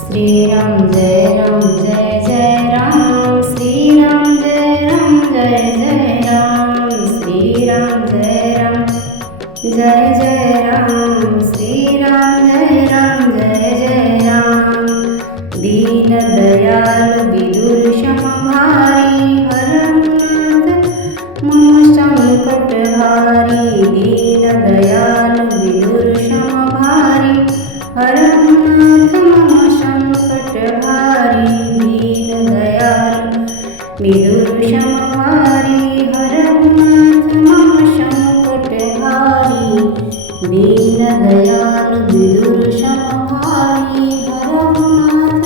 श्री राम जय जय राम, श्री राम जय जय राम, श्री राम जय राम, श्री राम जय राम। दीन दयाल विदुर समभारी, हरनाथ मम संकट हारी। दीन दयाल विदुर समभारी, हरनाथ मम संकट हारी। दीन दयाल विदुर समभारी, हरनाथ मम संकट हारी। दीन दयाल विदुर समभारी, हरनाथ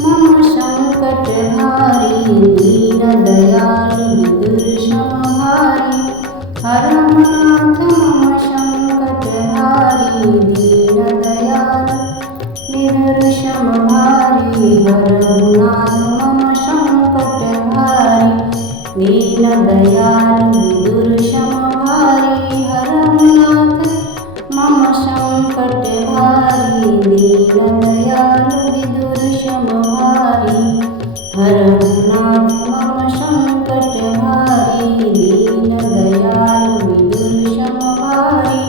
मम संकट हारी। दीन दयाल विदुर समभारी, हरनाथ मम संकट हारी। दीन दयाल विदुर समभारी, हरनाथ मम संकट हारी। दीन दयाल विदुर समभारी, हरनाथ मम संकट हारी। दीन दयाल विदुर समभारी, हरनाथ मम संकट हारी। दीन दयाल विदुर समभारी,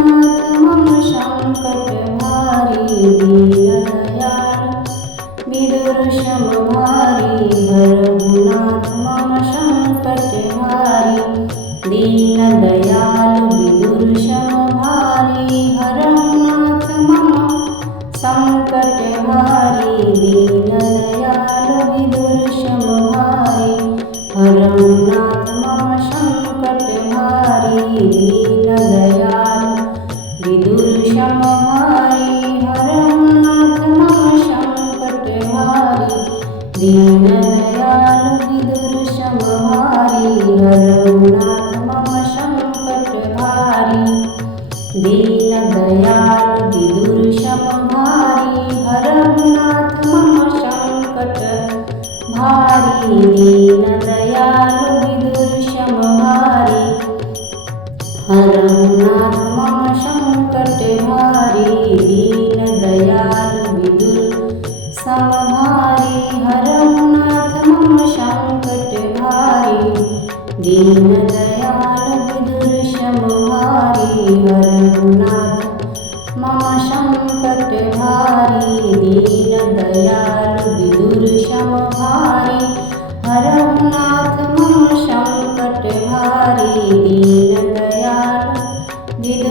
हरनाथ मम संकट हारी। दीन दयाल विदुर समभारी, हरनाथ मम संकट हारी। दीन दयाल विदुर समभारी, हरनाथ मम संकट हारी। दीन दयाल विदुर समभारी, हरनाथ मम संकट हारी। दीन दयाल विदुर समभारी, हरनाथ मम संकट हारी। दीन दयाल विदुर समभारी, हरनाथ मम संकट हारी। दीन दयाल विदुर समभारी, हरनाथ मम संकट भारी। दीन दयाल विदुर समभारी, हरनाथ मम संकट हारी। दीन दयाल विदुर समभारी, हरनाथ मम संकट हारी। दीन दयाल विदुर समभारी, हरनाथ मम संकट हारी। दीन दयाल विदुर समभारी, हरनाथ मम संकट हारी। दीन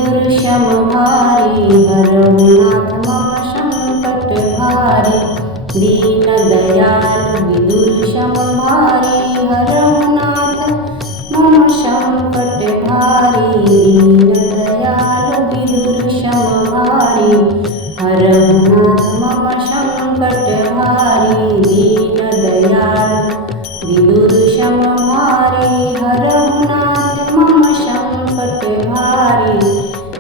दयाल विदुर समभारी, हरनाथ मम संकट हारी। दीन दयाल विदुर समभारी, हरनाथ मम संकट हारी। दीन दयाल विदुर समभारी, हरनाथ मम संकट हारी। दीन दयाल विदुर समभारी, हरनाथ मम संकट हारी।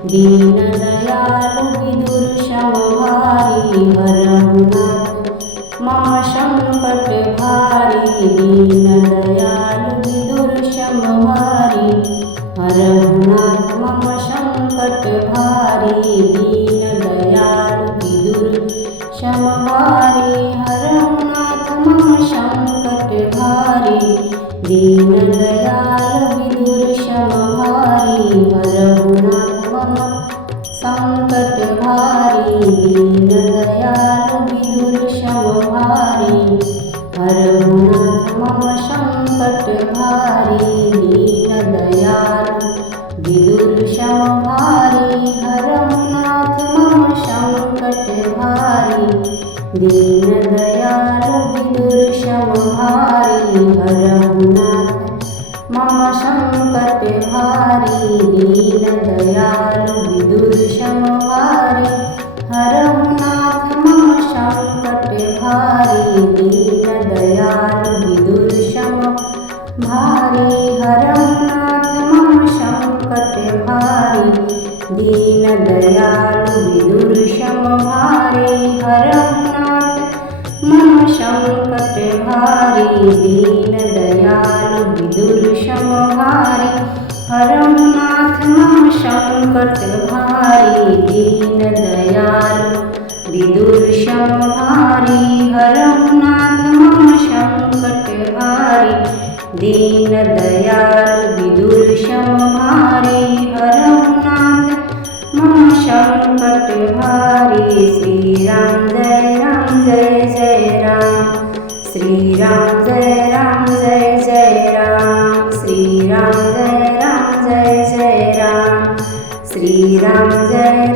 दीन दयाल विदुर समभारी, हरनाथ मम संकट हारी। दीन दयाल विदुर समभारी, हरनाथ मम संकट हारी। दीन दयाल विदुर समभारी, हरनाथ मम संकट हारी। दीन दयाल विदुर समभारी, हरनाथ मम संकट हारी। दीन दयाल विदुर समभारी, हरनाथ मम संकट हारी। दीन दयाल विदुर समभारी, हरनाथ मम संकट हारी। दीन दयाल विदुर समभारी, हरनाथ मम संकट हारी। दीन दयाल विदुर समभारी, हरनाथ मम संकट हारी। दीन दयाल विदुर समभारी, हरनाथ मम संकट हारी। दीन दयाल विदुर समभारी, हरनाथ मम संकट हारी। दीन दयाल विदुर समभारी, हरहु नाथ मम संकट भारी दीन दयालु विदुर सम भारी हरहु नाथ मम संकट भारी दीन दयालु विदुर सम भारी हरहु नाथ मम संकट भारी। श्री राम जय जय राम श्री राम जय जय राम श्री राम जय राम श्री राम जय